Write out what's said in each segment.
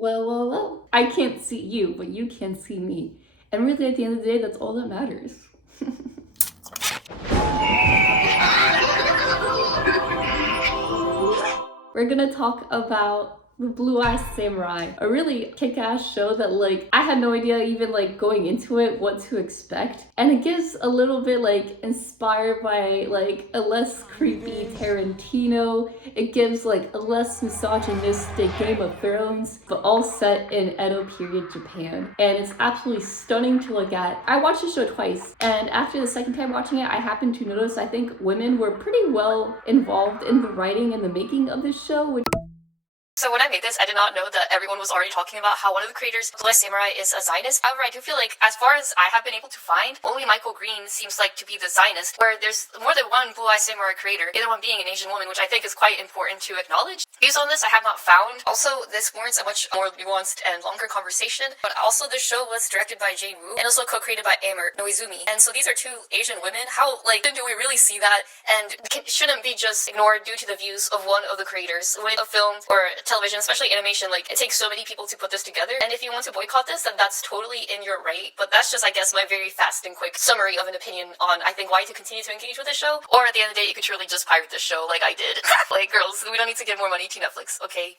Well. I can't see you, but you can see me. And really, at the end of the day, that's all that matters. We're gonna talk about The Blue-Eyed Samurai, a really kick-ass show that like I had no idea even like going into it what to expect, and it gives a little bit like inspired by like a less creepy Tarantino. It gives like a less misogynistic Game of Thrones, but all set in Edo period Japan, and it's absolutely stunning to look at. I watched the show twice, and after the second time watching it, I happened to notice I think women were pretty well involved in the writing and the making of this show, which So when I made this, I did not know that everyone was already talking about how one of the creators of Blue-Eyed Samurai is a Zionist. However, I do feel like, as far as I have been able to find, only Michael Green seems like to be the Zionist, where there's more than one Blue-Eyed Samurai creator, the other one being an Asian woman, which I think is quite important to acknowledge. Views on this I have not found. Also, this warrants a much more nuanced and longer conversation, but also this show was directed by Jane Woo, and also co-created by Amer Noizumi. And so these are two Asian women. How, like, do we really see that? And shouldn't be just ignored due to the views of one of the creators. With a film or television, especially animation, like, it takes so many people to put this together, and if you want to boycott this, then that's totally in your right. But that's just, I guess, my very fast and quick summary of an opinion on, I think, why to continue to engage with this show. Or at the end of the day, you could truly just pirate this show like I did. Like, girls, we don't need to give more money to Netflix, okay?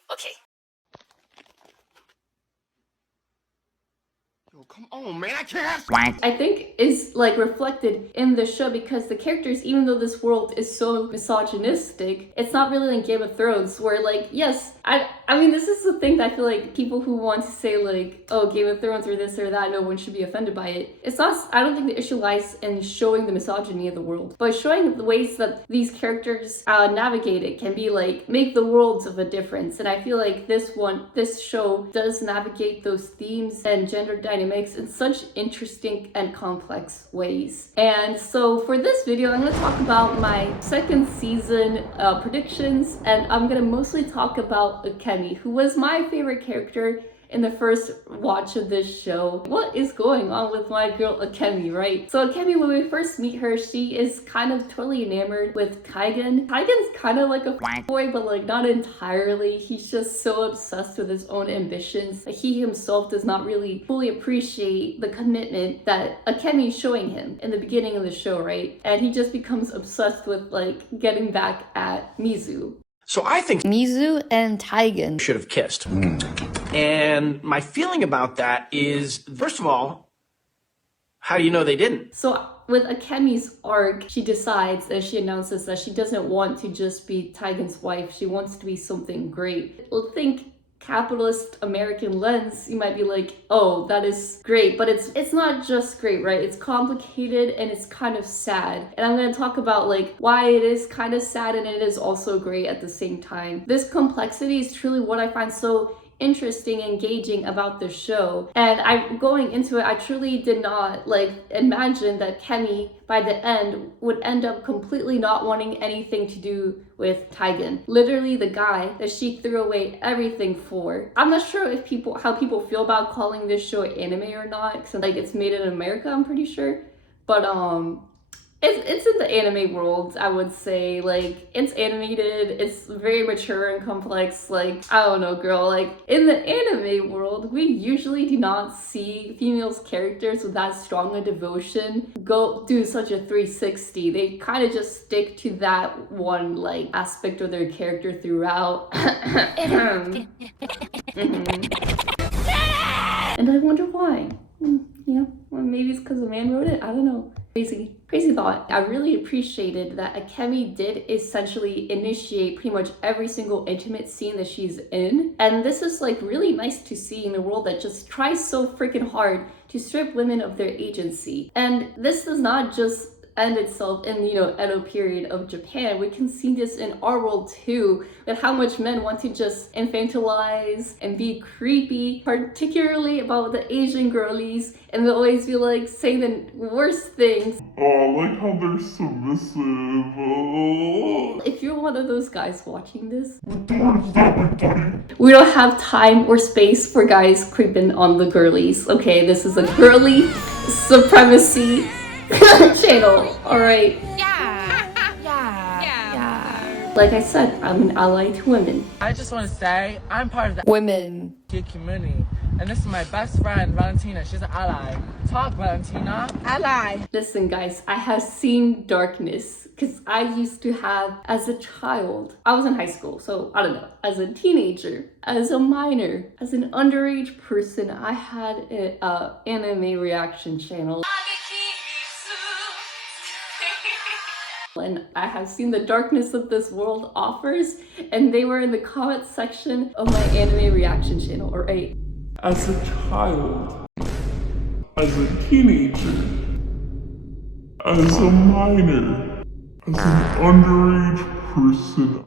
Come on, man, I can't. I think is like reflected in the show, because the characters, even though this world is so misogynistic, it's not really like Game of Thrones, where like, yes, I mean, this is the thing that I feel like people who want to say like, oh, Game of Thrones or this or that, no one should be offended by it. It's not, I don't think the issue lies in showing the misogyny of the world, but showing the ways that these characters navigate it can be like, make the worlds of a difference. And I feel like this show does navigate those themes and gender dynamics in such interesting and complex ways. And so for this video, I'm going to talk about my second season predictions, and I'm going to mostly talk about Akemi, who was my favorite character in the first watch of this show. What is going on with my girl Akemi, right? So Akemi, when we first meet her, she is kind of totally enamored with Taigen. Taigen's kind of like a boy, but like not entirely. He's just so obsessed with his own ambitions that he himself does not really fully appreciate the commitment that Akemi is showing him in the beginning of the show, right? And he just becomes obsessed with like getting back at Mizu. So I think Mizu and Taigen should have kissed. And my feeling about that is, first of all, how do you know they didn't? So with Akemi's arc, she decides and she announces that she doesn't want to just be Taigen's wife. She wants to be something great. We'll think capitalist American lens, you might be like, oh, that is great, but it's not just great, right? It's complicated and it's kind of sad. And I'm going to talk about like why it is kind of sad and it is also great at the same time. This complexity is truly what I find so interesting, engaging about the show. And going into it, I truly did not like imagine that Kemi by the end would end up completely not wanting anything to do with Taigen. Literally the guy that she threw away everything for. I'm not sure if how people feel about calling this show anime or not, because like it's made in America, I'm pretty sure. But it's in the anime world, I would say. Like, it's animated, it's very mature and complex. Like, I don't know, girl, like in the anime world, we usually do not see females characters with that strong a devotion go do such a 360. They kind of just stick to that one like aspect of their character throughout. And I wonder why. Yeah, well, maybe it's because the man wrote it, I don't know. Crazy thought. I really appreciated that Akemi did essentially initiate pretty much every single intimate scene that she's in. And this is like really nice to see in a world that just tries so freaking hard to strip women of their agency. And this does not just end itself in, you know, Edo period of Japan. We can see this in our world too, with how much men want to just infantilize and be creepy, particularly about the Asian girlies, and they'll always be like saying the worst things. Oh, I like how they're submissive. If you're one of those guys watching this, we don't have time or space for guys creeping on the girlies, okay? This is a girly supremacy channel, all right? like I said, I'm an ally to women. I just want to say I'm part of the Women. community, and this is my best friend, Valentunah. She's an ally. Talk, Valentunah. Ally. Listen, guys, I have seen darkness because I used to have, as a child, I was in high school, so I don't know, as a teenager, as a minor, as an underage person, I had an anime reaction channel. And I have seen the darkness that this world offers, and they were in the comment section of my anime reaction channel, or a As a child, as a teenager, as a minor, as an underage person,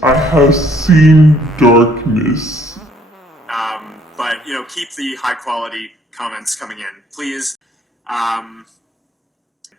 I have seen darkness. But keep the high quality comments coming in, please.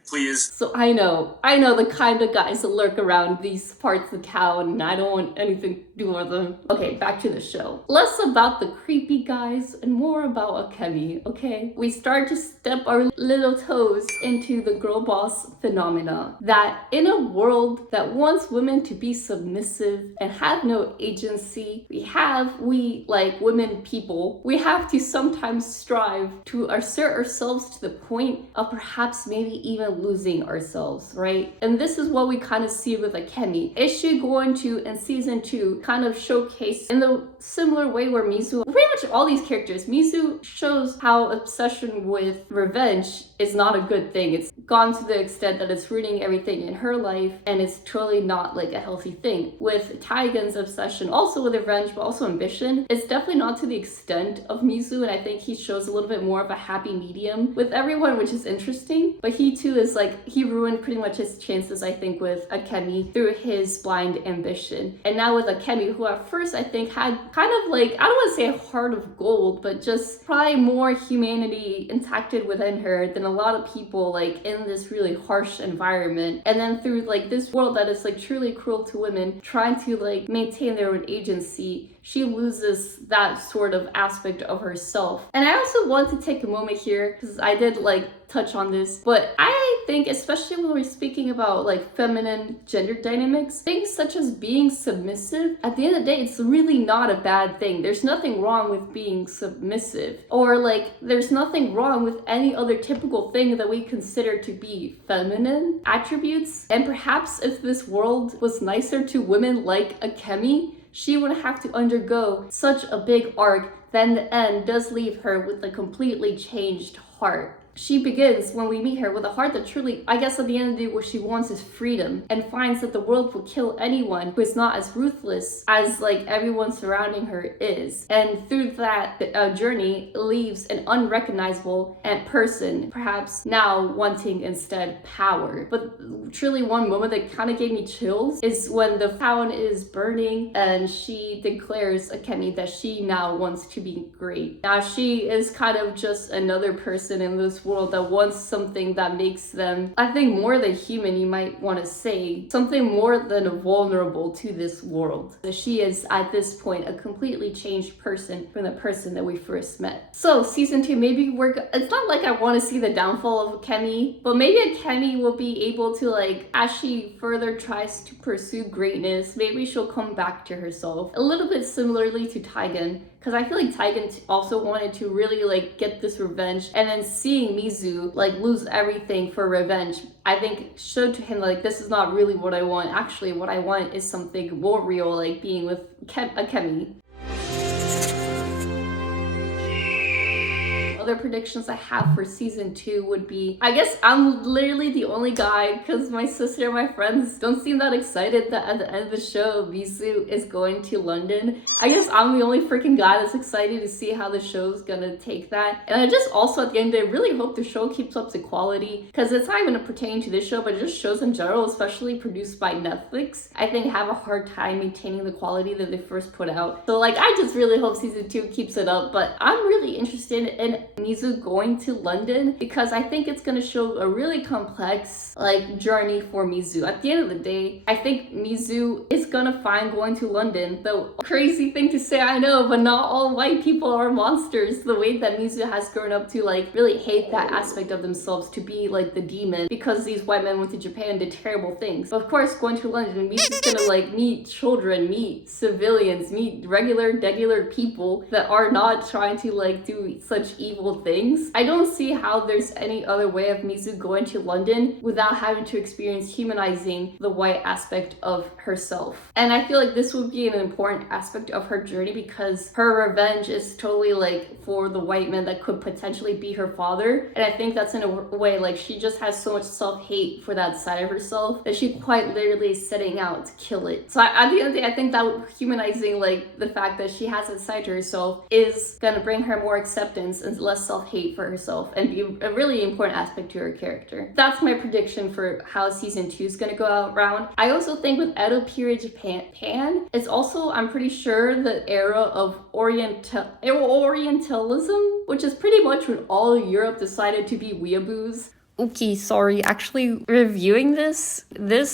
Please. So I know the kind of guys that lurk around these parts of town, and I don't want anything to do with them. Okay, back to the show. Less about the creepy guys and more about Akemi, okay? We start to step our little toes into the girl boss phenomena. That in a world that wants women to be submissive and have no agency, we like women people, we have to sometimes strive to assert ourselves to the point of perhaps maybe even losing ourselves, right? And this is what we kind of see with Akemi. Is she going to, in season 2, kind of showcase in the similar way where Mizu, pretty much all these characters, Mizu shows how obsession with revenge is not a good thing. It's gone to the extent that it's ruining everything in her life, and it's totally not like a healthy thing. With Taigen's obsession, also with revenge, but also ambition, it's definitely not to the extent of Mizu, and I think he shows a little bit more of a happy medium with everyone, which is interesting. But he too is like, he ruined pretty much his chances, I think, with Akemi through his blind ambition. And now with Akemi, who at first I think had kind of like, I don't want to say a heart of gold, but just probably more humanity intact within her than a lot of people like in this really harsh environment. And then through like this world that is like truly cruel to women, trying to like maintain their own agency, she loses that sort of aspect of herself. And I also want to take a moment here, because I did like touch on this, but I think especially when we're speaking about like feminine gender dynamics, things such as being submissive, at the end of the day, it's really not a bad thing. There's nothing wrong with being submissive, or like there's nothing wrong with any other typical thing that we consider to be feminine attributes. And perhaps if this world was nicer to women like Akemi, she would have to undergo such a big arc that in the end does leave her with a completely changed heart. She begins, when we meet her, with a heart that truly, I guess at the end of the day, what she wants is freedom, and finds that the world will kill anyone who is not as ruthless as like everyone surrounding her is. And through that journey, leaves an unrecognizable person, perhaps now wanting instead power. But truly one moment that kind of gave me chills is when the town is burning and she declares, Akemi, that she now wants to be great. Now she is kind of just another person in this world that wants something that makes them, I think, more than human, you might want to say, something more than vulnerable to this world. So she is at this point a completely changed person from the person that we first met. So season 2, maybe it's not like I want to see the downfall of Akemi, but maybe Akemi will be able to, like, as she further tries to pursue greatness, maybe she'll come back to herself. A little bit similarly to Taigen, because I feel like Taigen also wanted to really like get this revenge, and then seeing Mizu like lose everything for revenge, I think showed to him like, this is not really what I want. Actually, what I want is something more real, like being with Akemi. Other predictions I have for season 2 would be, I guess I'm literally the only guy, because my sister and my friends don't seem that excited that at the end of the show Mizu is going to London. I guess I'm the only freaking guy that's excited to see how the show's gonna take that. And I just also at the end of the day really hope the show keeps up to quality, because it's not even pertaining to this show, but just shows in general, especially produced by Netflix, I think have a hard time maintaining the quality that they first put out. So like, I just really hope season 2 keeps it up. But I'm really interested in Mizu going to London, because I think it's gonna show a really complex like journey for Mizu. At the end of the day, I think Mizu is gonna find going to London. The crazy thing to say, I know, but not all white people are monsters. The way that Mizu has grown up to like really hate that aspect of themselves, to be like the demon because these white men went to Japan and did terrible things. But of course, going to London, Mizu's gonna like meet children, meet civilians, meet regular people that are not trying to like do such evil things. I don't see how there's any other way of Mizu going to London without having to experience humanizing the white aspect of herself. And I feel like this would be an important aspect of her journey, because her revenge is totally like for the white man that could potentially be her father. And I think that's in a way like she just has so much self-hate for that side of herself that she quite literally is setting out to kill it. So at the end of the day, I think that humanizing like the fact that she has that side to herself is gonna bring her more acceptance and less self-hate for herself, and be a really important aspect to her character. That's my prediction for how season 2 is gonna go around. I also think with Edo period Japan, it's also, I'm pretty sure, the era of Orientalism, which is pretty much when all Europe decided to be weeaboos. Okay, sorry, actually reviewing this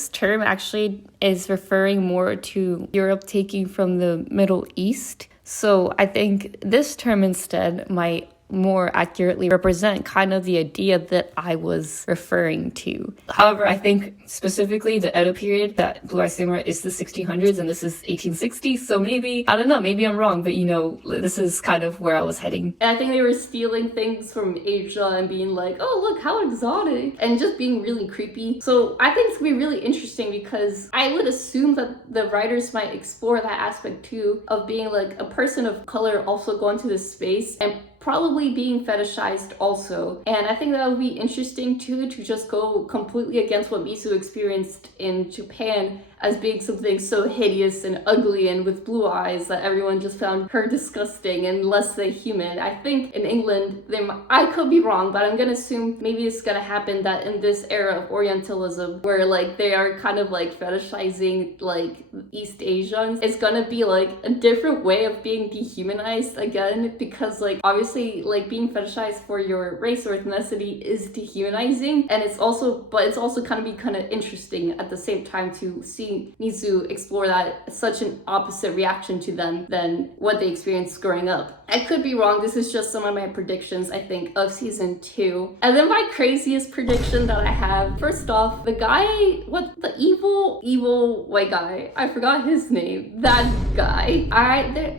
term actually is referring more to Europe taking from the Middle East. So I think this term instead might more accurately represent kind of the idea that I was referring to. However, I think specifically the Edo period, that Blue Eye Samurai is the 1600s and this is 1860, so maybe, I don't know, maybe I'm wrong, but you know, this is kind of where I was heading. And I think they were stealing things from Asia and being like, oh look, how exotic, and just being really creepy. So I think it's gonna be really interesting, because I would assume that the writers might explore that aspect too, of being like a person of color also going to this space and probably being fetishized also. And I think that would be interesting too, to just go completely against what Mizu experienced in Japan as being something so hideous and ugly and with blue eyes that everyone just found her disgusting and less than human. I think in England, I could be wrong, but I'm gonna assume maybe it's gonna happen that in this era of Orientalism, where like they are kind of like fetishizing like East Asians, it's gonna be like a different way of being dehumanized again, because like obviously like being fetishized for your race or ethnicity is dehumanizing, and it's also kind of be kind of interesting at the same time to see Mizu explore that, such an opposite reaction to them than what they experienced growing up. I could be wrong, this is just some of my predictions, I think, of season 2. And then my craziest prediction that I have, first off, the guy, the evil white guy, I forgot his name, that guy.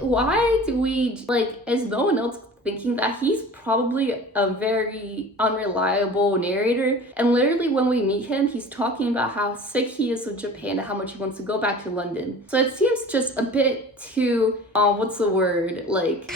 Why do we, like, is no one else thinking that he's probably a very unreliable narrator? And literally when we meet him, he's talking about how sick he is of Japan and how much he wants to go back to London. So it seems just a bit too, what's the word, like,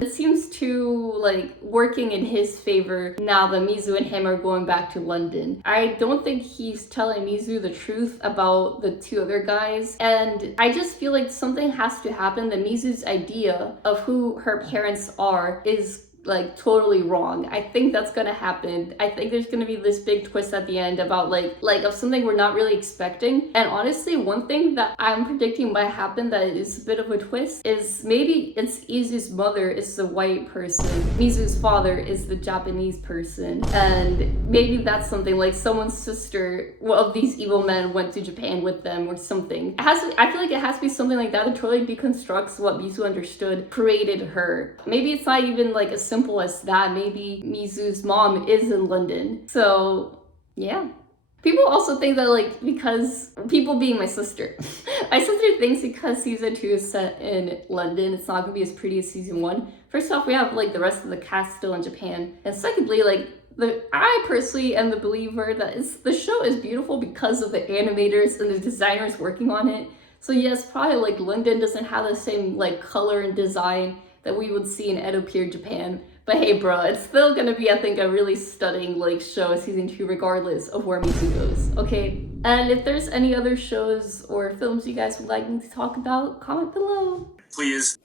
it seems too like working in his favor now that Mizu and him are going back to London. I don't think he's telling Mizu the truth about the 2 other guys, and I just feel like something has to happen, that Mizu's idea of who her parents are is like totally wrong. I think that's gonna happen. I think there's gonna be this big twist at the end about like of something we're not really expecting. And honestly, one thing that I'm predicting might happen that is a bit of a twist is maybe it's Izu's mother is the white person, Mizu's father is the Japanese person, and maybe that's something like someone's sister of these evil men went to Japan with them or something. I feel like it has to be something like that. It totally deconstructs what Mizu understood created her. Maybe it's not even like as simple as that. Maybe Mizu's mom is in London. So yeah. People also think that like, because people being my sister, my sister thinks because season 2 is set in London, it's not gonna be as pretty as season 1. First off, we have like the rest of the cast still in Japan. And secondly, like I personally am the believer that the show is beautiful because of the animators and the designers working on it. So yes, probably like London doesn't have the same like color and design that we would see in Edo period Japan. But hey bro, it's still gonna be, I think, a really stunning like show season 2 regardless of where Mizu goes, okay? And if there's any other shows or films you guys would like me to talk about, comment below. Please.